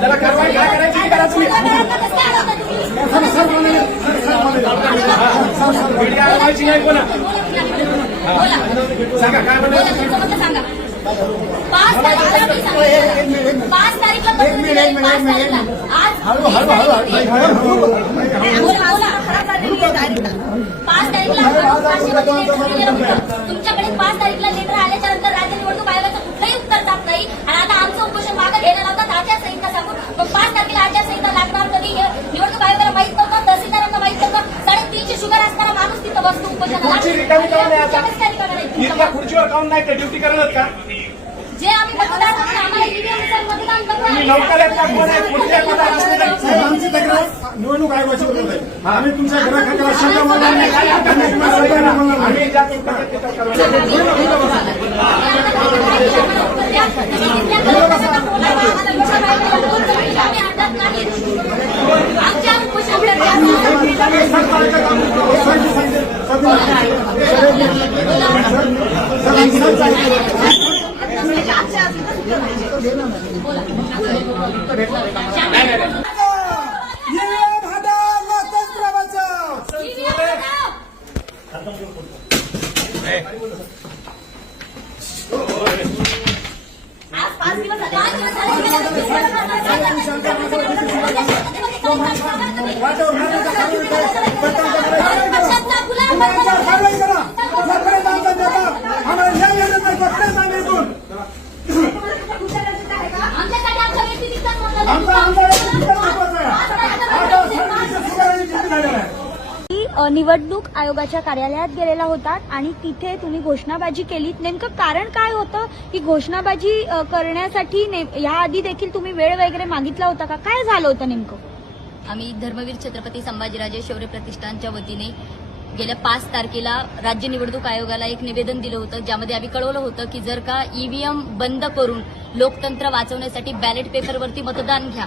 त्याला कारवाई काय करायची करा तुम्ही. मीडिया अडवायची नाही कोणा. सांगा काय म्हणलं. 5 तुमच्याकडे 5 तारीखला लेटर आल्याच्या नंतर राज्य निवडणूक आयोगाचं कुठलंही उत्तर जात नाही आणि आता आमचं उपोषण मागे घेणार होतात आचारसंहिता सांगून. मग 5 तारखेला आचारसंहिता लागणार कधी हे निवडणूक आयोगाला माहित नव्हतं, तहसीलदारांना माहित नव्हतं. 350 शुगर असताना माणूस तिथं बसतो उपोषणाला. खुर्चीवर काऊन नाही ते ड्युटी करणार का. जे आम्ही मतदार आम्हाला ईव्हीएम मतदान आमची तक्रार निवडणूक आयोगाची होत आहे. आम्ही तुमच्या घराखात्याला शंका बोलणार नाही. निवडणूक आयोगाच्या कार्यालयात गेलेला होतात आणि तिथे तुम्ही घोषणाबाजी केली. नेमकं कारण काय होतं की घोषणाबाजी करण्यासाठी याआधी देखील तुम्ही वेळ वगैरे मागितला होता का. काय झालं होतं नेमकं. आम्ही धर्मवीर छत्रपती संभाजीराजे शौर्य प्रतिष्ठानच्या वतीने गेल्या 5 तारखेला राज्य निवडणूक आयोगाला एक निवेदन दिलं होतं, ज्यामध्ये आम्ही कळवलं होतं की जर का ईव्हीएम बंद करून लोकतंत्र वाचवण्यासाठी बॅलेट पेपरवरती मतदान घ्या,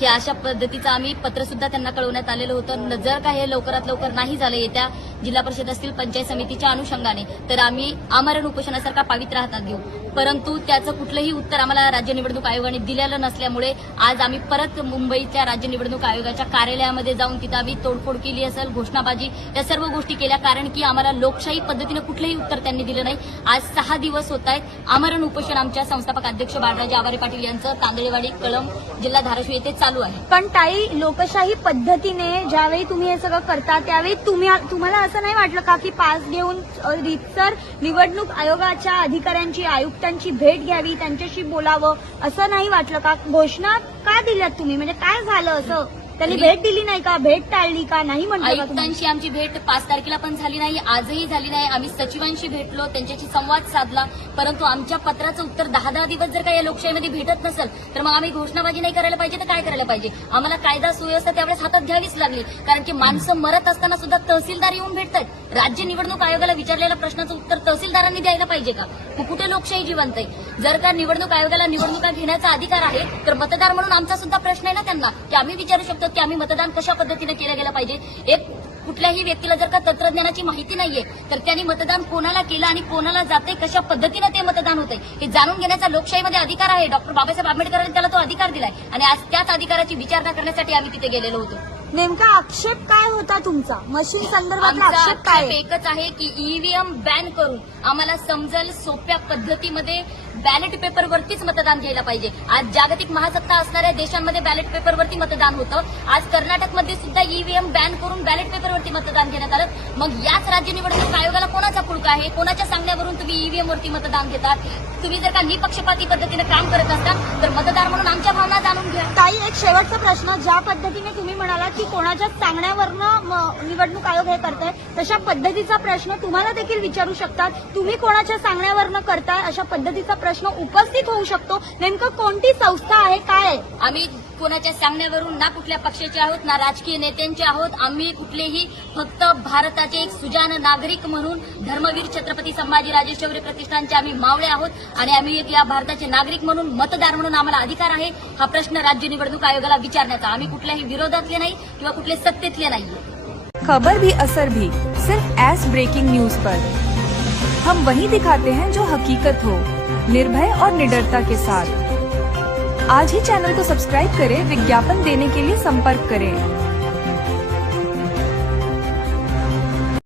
हे अशा पद्धतीचं आम्ही पत्र सुद्धा त्यांना कळवण्यात आलेलं होतं. जर का हे लवकरात लवकर नाही झालं येत्या जिल्हा परिषद असतील पंचायत समितीच्या अनुषंगाने तर आम्ही आमरण उपोषणासारखा पावित्र्य हातात घेऊ. परंतु त्याचं कुठलंही उत्तर आम्हाला राज्य निवडणूक आयोगाने दिलेलं नसल्यामुळे आज आम्ही परत मुंबईच्या राज्य निवडणूक आयोगाच्या कार्यालयामध्ये जाऊन तिथं आम्ही तोडफोड केली असेल, घोषणाबाजी या सर्व गोष्टी केल्या. कारण की आम्हाला लोकशाही पद्धतीनं कुठलंही उत्तर त्यांनी दिलं नाही. आज 6 दिवस होत आहेत आमरण उपोषण आमच्या संस्थापक अध्यक्ष बाळराजे आवारे पाटील यांचं तांदळेवाडी कळंब जिल्हा धाराशिव येथे चालू आहे. पण ताई, लोकशाही पद्धतीने ज्यावेळी तुम्ही हे सगळं करता त्यावेळी तुम्हाला असं नाही वाटलं का की पास घेऊन रीतसर निवडणूक आयोगाच्या अधिकाऱ्यांची आयुक्तांची भेट घ्यावी, त्यांच्याशी बोलावं, असं नाही वाटलं का. घोषणा का दिल्यात तुम्ही, म्हणजे काय झालं असं. त्यांनी भेट दिली नाही का, भेट टाळली का, नाही म्हणलं. आयुक्तांशी आमची भेट 5 तारखेला पण झाली नाही, आजही झाली नाही. आम्ही सचिवांशी भेटलो, त्यांच्याशी संवाद साधला, परंतु आमच्या पत्राचं उत्तर 10 दिवस जर का या लोकशाहीमध्ये भेटत नसेल तर मग आम्ही घोषणाबाजी नाही करायला पाहिजे तर काय करायला पाहिजे. आम्हाला कायदा सुव्यवस्था त्यावेळेस हातात घ्यावीच लागली, कारण की माणसं मरत असताना सुद्धा तहसीलदार येऊन भेटतात. राज्य निवडणूक आयोगाला विचारलेल्या प्रश्नाचं उत्तर तहसीलदारांनी द्यायला पाहिजे का. कुठे लोकशाही जिवंत आहे. जर का निवडणूक आयोगाला निवडणुका घेण्याचा अधिकार आहे तर मतदार म्हणून आमचा सुद्धा प्रश्न आहे ना त्यांना, की आम्ही विचारू शकतो की आम्ही मतदान कशा पद्धतीने केलं गेलं पाहिजे. एक कुठल्याही व्यक्तीला जर का तंत्रज्ञानाची माहिती नाहीये तर त्यांनी मतदान कोणाला केलं आणि कोणाला जाते, कशा पद्धतीने ते मतदान होतंय हे जाणून घेण्याचा लोकशाहीमध्ये अधिकार आहे. डॉक्टर बाबासाहेब आंबेडकरांनी त्याला तो अधिकार दिलाय आणि आज त्याच अधिकाराची विचारणा करण्यासाठी आम्ही तिथे गेलेलो होतो. नेमका आक्षेप काय होता तुमचा, मशीन संदर्भातला आक्षेप काय. एकच आहे की ईव्हीएम बॅन करून आम्हाला समजेल सोप्या पद्धतीमध्ये बॅलेट पेपरवरतीच मतदान घ्यायला पाहिजे. आज जागतिक महासत्ता असणाऱ्या देशांमध्ये बॅलेट पेपरवरती मतदान होतं. आज कर्नाटकमध्ये सुद्धा ईव्हीएम बॅन करून बॅलेट पेपरवरती मतदान घेण्यात आलं. मग याच राज्य निवडणूक आयोगाला कोणाचा पुळका आहे, कोणाच्या सांगण्यावरून तुम्ही ईव्हीएम वरती मतदान घेतात. तुम्ही जर का निपक्षपाती पद्धतीने काम करत असता तर मतदार म्हणून आमच्या भावना जाणून घ्या. काही एक शेवटचा प्रश्न, ज्या पद्धतीने तुम्ही म्हणाला की कोणाच्या सांगण्यावरनं निवडणूक आयोग हे करताय, तशा पद्धतीचा प्रश्न तुम्हाला देखील विचारू शकतात. तुम्ही कोणाच्या सांगण्यावरनं करताय अशा पद्धतीचा प्रश्न उपस्थित होऊ शकतो. नेमकं कोणती संस्था आहे, काय आहे. आम्ही कोणाच्या सांगण्यावरून ना कुठल्या पक्षाचे आहोत ना राजकीय नेत्यांचे आहोत. आम्ही कुठलेही फक्त भारताचे एक सुजाण नागरिक म्हणून धर्मवीर छत्रपती संभाजीराजे शौर्य प्रतिष्ठानचे आम्ही मावळे आहोत आणि आम्ही एक या भारताचे नागरिक म्हणून मतदार म्हणून आम्हाला अधिकार आहे हा प्रश्न राज्य निवडणूक आयोगाला विचारण्याचा. आम्ही कुठल्याही विरोधातले नाही किंवा कुठले सत्तेतले नाही. खबर भी असर भी सिर्फ एस ब्रेकिंग न्यूज पर हम वही दिखाते हैं जो हकीकत हो, निर्भय और निडरता के साथ. आज ही चैनल को सब्सक्राइब करें। विज्ञापन देने के लिए संपर्क करें।